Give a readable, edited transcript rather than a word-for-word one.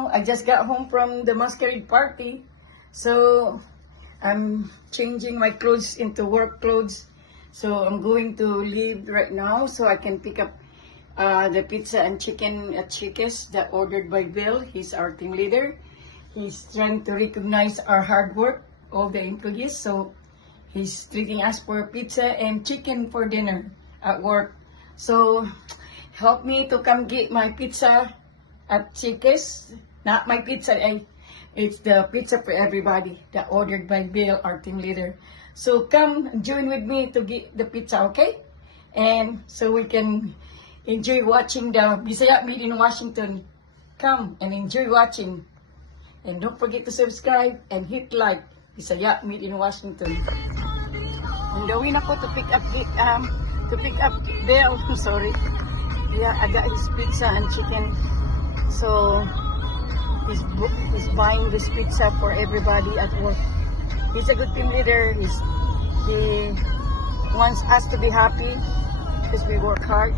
now. I just got home from the masquerade party. So I'm changing my clothes into work clothes. So I'm going to leave right now so I can pick up the pizza and chicken at Shakey's that ordered by Bill. He's our team leader. He's trying to recognize our hard work, all the employees. So he's treating us for pizza and chicken for dinner at work. So help me to come get my pizza at Shakey's. Not my pizza, it's the pizza for everybody that ordered by Bill, our team leader. So come join with me to get the pizza, okay? And so we can enjoy watching the Bisaya meet in Washington. Come and enjoy watching. And don't forget to subscribe and hit like. Bisaya meet in Washington. On the way na ko to pick up Bill. I'm sorry. Yeah, I got his pizza and chicken. So he's buying this pizza for everybody at work. He's a good team leader. He wants us to be happy because we work hard.